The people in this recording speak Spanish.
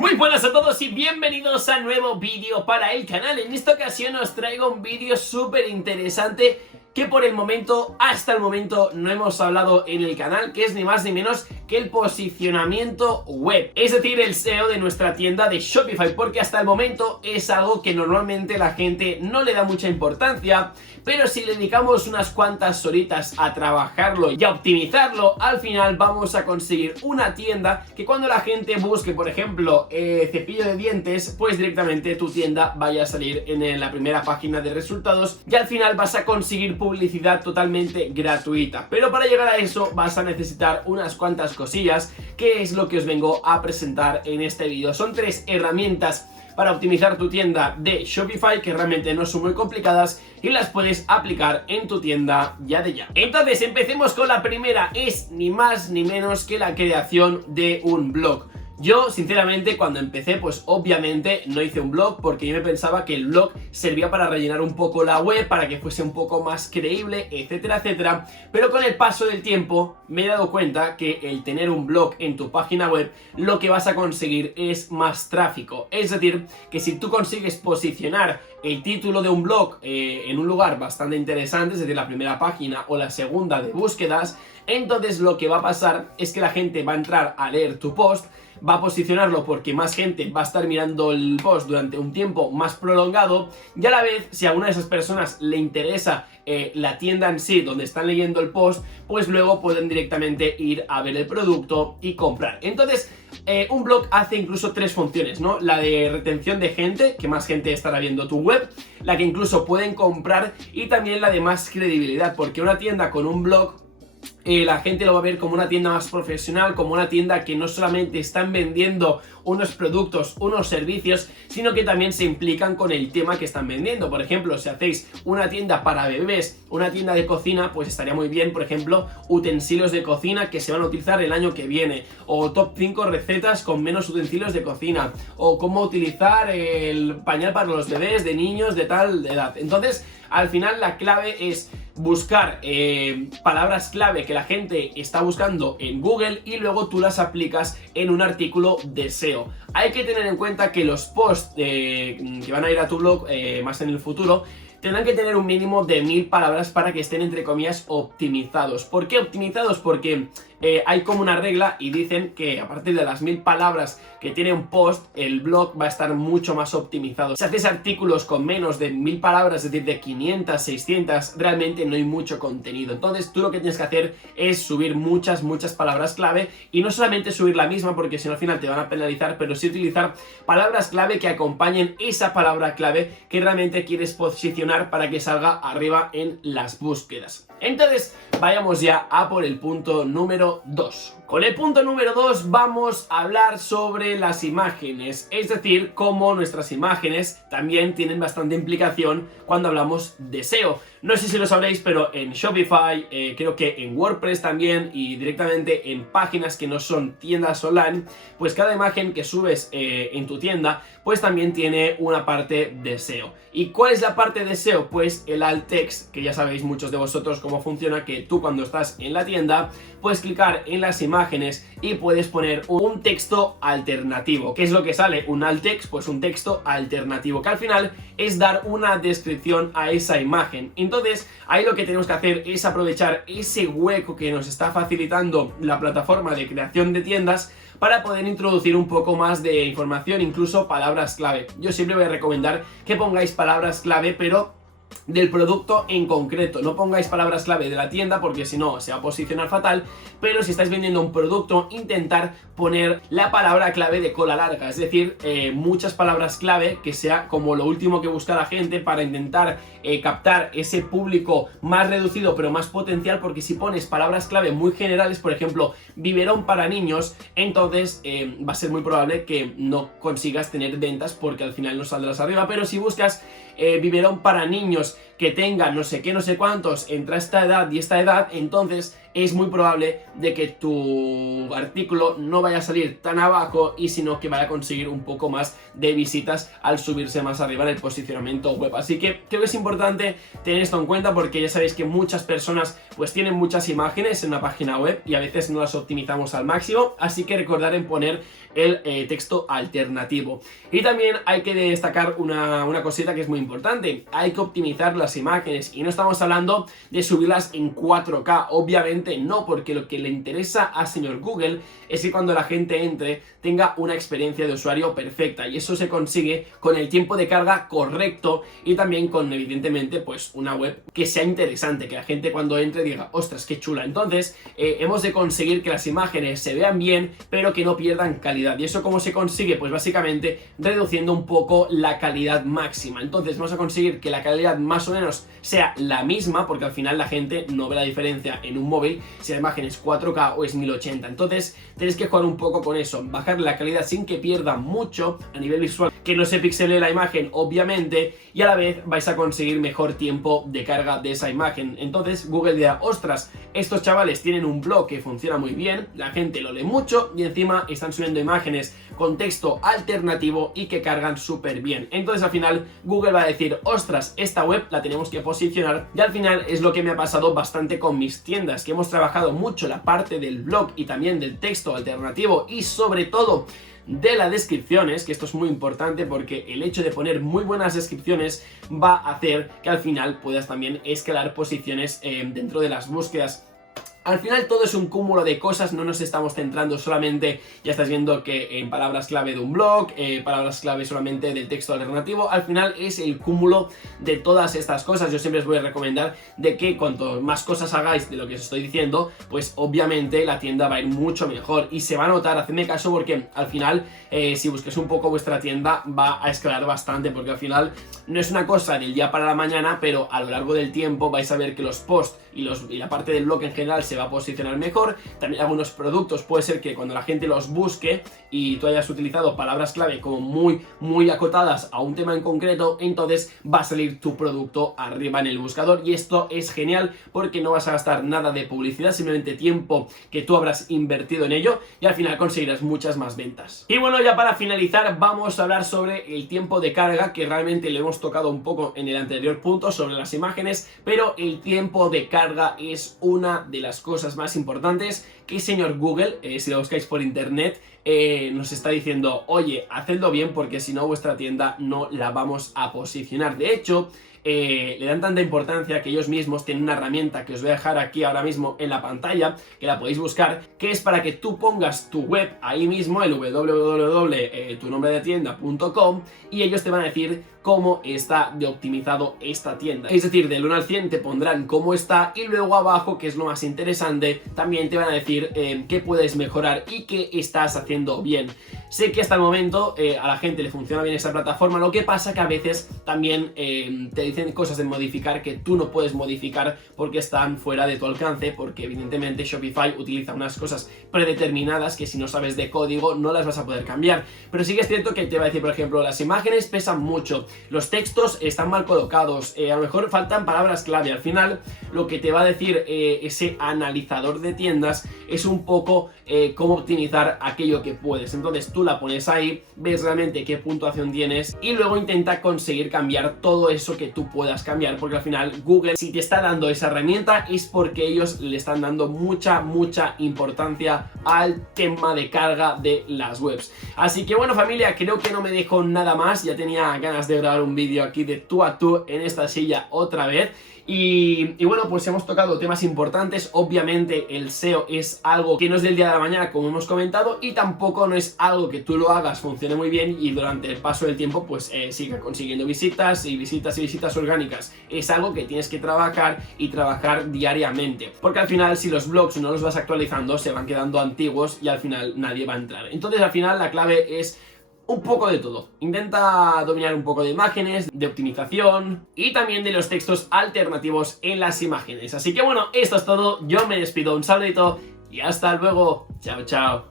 Muy buenas a todos y bienvenidos a nuevo vídeo para el canal. En esta ocasión os traigo un vídeo súper interesante que por el momento, hasta el momento, no hemos hablado en el canal, que es ni más ni menos que el posicionamiento web, es decir, el SEO de nuestra tienda de Shopify, porque hasta el momento es algo que normalmente la gente no le da mucha importancia, pero si le dedicamos unas cuantas horitas a trabajarlo y a optimizarlo, al final vamos a conseguir una tienda que cuando la gente busque, por ejemplo, cepillo de dientes, pues directamente tu tienda vaya a salir en la primera página de resultados y al final vas a conseguir publicidad totalmente gratuita. Pero para llegar a eso vas a necesitar unas cuantas cosillas, que es lo que os vengo a presentar en este vídeo. Son 3 herramientas para optimizar tu tienda de Shopify que realmente no son muy complicadas y las puedes aplicar en tu tienda ya de ya. Entonces empecemos con la primera, es ni más ni menos que la creación de un blog. Yo, sinceramente, cuando empecé, pues obviamente no hice un blog porque yo me pensaba que el blog servía para rellenar un poco la web, para que fuese un poco más creíble, etcétera, etcétera. Pero con el paso del tiempo me he dado cuenta que el tener un blog en tu página web, lo que vas a conseguir es más tráfico. Es decir, que si tú consigues posicionar el título de un blog en un lugar bastante interesante, es decir, la primera página o la segunda de búsquedas, entonces lo que va a pasar es que la gente va a entrar a leer tu post, va a posicionarlo porque más gente va a estar mirando el post durante un tiempo más prolongado y a la vez, si a una de esas personas le interesa la tienda en sí donde están leyendo el post, pues luego pueden directamente ir a ver el producto y comprar. Entonces, un blog hace incluso 3 funciones, ¿no? La de retención de gente, que más gente estará viendo tu web, la que incluso pueden comprar y también la de más credibilidad, porque una tienda con un blog la gente lo va a ver como una tienda más profesional, como una tienda que no solamente están vendiendo unos productos, unos servicios, sino que también se implican con el tema que están vendiendo. Por ejemplo, si hacéis una tienda para bebés, una tienda de cocina, pues estaría muy bien, por ejemplo, utensilios de cocina que se van a utilizar el año que viene, o top 5 recetas con menos utensilios de cocina, o cómo utilizar el pañal para los bebés de niños de tal edad. Entonces, al final la clave es buscar palabras clave que la gente está buscando en Google y luego tú las aplicas en un artículo de SEO. Hay que tener en cuenta que los posts que van a ir a tu blog más en el futuro tendrán que tener un mínimo de 1000 palabras para que estén, entre comillas, optimizados. ¿Por qué optimizados? Porque hay como una regla y dicen que a partir de las 1000 palabras que tiene un post, el blog va a estar mucho más optimizado. Si haces artículos con menos de 1000 palabras, es decir, de 500, 600, realmente no hay mucho contenido. Entonces tú lo que tienes que hacer es subir muchas palabras clave y no solamente subir la misma porque si no al final te van a penalizar, pero sí utilizar palabras clave que acompañen esa palabra clave que realmente quieres posicionar para que salga arriba en las búsquedas. Entonces, vayamos ya a por el punto número 2. Con el punto número 2 vamos a hablar sobre las imágenes, es decir, cómo nuestras imágenes también tienen bastante implicación cuando hablamos de SEO. No sé si lo sabréis, pero en Shopify, creo que en WordPress también y directamente en páginas que no son tiendas online, pues cada imagen que subes en tu tienda, pues también tiene una parte de SEO. ¿Y cuál es la parte de SEO? Pues el alt text, que ya sabéis muchos de vosotros cómo funciona, que tú cuando estás en la tienda puedes clicar en las imágenes y puedes poner un texto alternativo. ¿Qué es lo que sale? Un alt text, pues un texto alternativo, que al final es dar una descripción a esa imagen. Entonces, ahí lo que tenemos que hacer es aprovechar ese hueco que nos está facilitando la plataforma de creación de tiendas para poder introducir un poco más de información, incluso palabras clave. Yo siempre voy a recomendar que pongáis palabras clave, pero del producto en concreto. No pongáis palabras clave de la tienda porque si no se va a posicionar fatal, pero si estáis vendiendo un producto, intentar poner la palabra clave de cola larga, es decir, muchas palabras clave que sea como lo último que busca la gente para intentar captar ese público más reducido pero más potencial, porque si pones palabras clave muy generales, por ejemplo, biberón para niños, entonces va a ser muy probable que no consigas tener ventas porque al final no saldrás arriba. Pero si buscas biberón para niños que tengan no sé qué, no sé cuántos entre esta edad y esta edad, entonces es muy probable de que tu artículo no vaya a salir tan abajo y sino que vaya a conseguir un poco más de visitas al subirse más arriba en el posicionamiento web. Así que creo que es importante tener esto en cuenta, porque ya sabéis que muchas personas pues tienen muchas imágenes en una página web y a veces no las optimizamos al máximo, así que recordar en poner el texto alternativo. Y también hay que destacar una cosita que es muy importante: hay que optimizar las imágenes, y no estamos hablando de subirlas en 4K, obviamente no, porque lo que le interesa a señor Google es que cuando la gente entre tenga una experiencia de usuario perfecta, y eso se consigue con el tiempo de carga correcto y también con, evidentemente, pues una web que sea interesante, que la gente cuando entre diga, ostras, qué chula. Entonces hemos de conseguir que las imágenes se vean bien pero que no pierdan calidad. ¿Y eso cómo se consigue? Pues básicamente reduciendo un poco la calidad máxima. Entonces vamos a conseguir que la calidad más o menos sea la misma, porque al final la gente no ve la diferencia en un móvil si la imagen es 4K o es 1080. Entonces tenéis que jugar un poco con eso, bajar la calidad sin que pierda mucho a nivel visual, que no se pixele la imagen obviamente, y a la vez vais a conseguir mejor tiempo de carga de esa imagen. Entonces Google dirá, ostras, estos chavales tienen un blog que funciona muy bien, la gente lo lee mucho y encima están subiendo imágenes con texto alternativo y que cargan súper bien. Entonces al final Google va a decir, ostras, esta web la tenemos que posicionar. Y al final es lo que me ha pasado bastante con mis tiendas, que hemos trabajado mucho la parte del blog y también del texto alternativo y sobre todo de las descripciones, que esto es muy importante porque el hecho de poner muy buenas descripciones va a hacer que al final puedas también escalar posiciones dentro de las búsquedas. Al final todo es un cúmulo de cosas, no nos estamos centrando solamente, ya estás viendo que en palabras clave de un blog, palabras clave solamente del texto alternativo. Al final es el cúmulo de todas estas cosas. Yo siempre os voy a recomendar de que cuanto más cosas hagáis de lo que os estoy diciendo, pues obviamente la tienda va a ir mucho mejor y se va a notar. Hacedme caso porque al final si busquéis un poco vuestra tienda va a escalar bastante, porque al final no es una cosa del día para la mañana, pero a lo largo del tiempo vais a ver que los posts y la parte del blog en general se va a posicionar mejor. También algunos productos puede ser que cuando la gente los busque y tú hayas utilizado palabras clave como muy acotadas a un tema en concreto, entonces va a salir tu producto arriba en el buscador, y esto es genial porque no vas a gastar nada de publicidad, simplemente tiempo que tú habrás invertido en ello, y al final conseguirás muchas más ventas. Y bueno, ya para finalizar vamos a hablar sobre el tiempo de carga, que realmente lo hemos tocado un poco en el anterior punto sobre las imágenes, pero el tiempo de carga es una de las cosas más importantes que señor Google, si lo buscáis por internet, nos está diciendo, oye, hacedlo bien porque si no vuestra tienda no la vamos a posicionar. De hecho, le dan tanta importancia que ellos mismos tienen una herramienta que os voy a dejar aquí ahora mismo en la pantalla, que la podéis buscar, que es para que tú pongas tu web ahí mismo, el www.tunombredetienda.com, y ellos te van a decir cómo está de optimizado esta tienda. Es decir, del 1 al 100 te pondrán cómo está, y luego abajo, que es lo más interesante, también te van a decir qué puedes mejorar y qué estás haciendo bien. Sé que hasta el momento a la gente le funciona bien esta plataforma, lo que pasa que a veces también te dicen cosas de modificar que tú no puedes modificar porque están fuera de tu alcance, porque evidentemente Shopify utiliza unas cosas predeterminadas que si no sabes de código no las vas a poder cambiar. Pero sí que es cierto que te va a decir, por ejemplo, las imágenes pesan mucho, los textos están mal colocados, a lo mejor faltan palabras clave. Al final lo que te va a decir ese analizador de tiendas es un poco cómo optimizar aquello que puedes. Entonces tú la pones ahí, ves realmente qué puntuación tienes y luego intenta conseguir cambiar todo eso que tú puedas cambiar, porque al final Google, si te está dando esa herramienta, es porque ellos le están dando mucha importancia al tema de carga de las webs. Así que bueno, familia, creo que no me dejo nada más. Ya tenía ganas de grabar un vídeo aquí de tú a tú en esta silla otra vez. Y bueno, pues hemos tocado temas importantes. Obviamente el SEO es algo que no es del día de la mañana, como hemos comentado, y tampoco no es algo que tú lo hagas, funcione muy bien y durante el paso del tiempo pues siga consiguiendo visitas y visitas orgánicas. Es algo que tienes que trabajar y trabajar diariamente, porque al final si los blogs no los vas actualizando se van quedando antiguos y al final nadie va a entrar. Entonces al final la clave es un poco de todo. Intenta dominar un poco de imágenes, de optimización y también de los textos alternativos en las imágenes. Así que bueno, esto es todo. Yo me despido, un saludito y hasta luego. Chao, chao.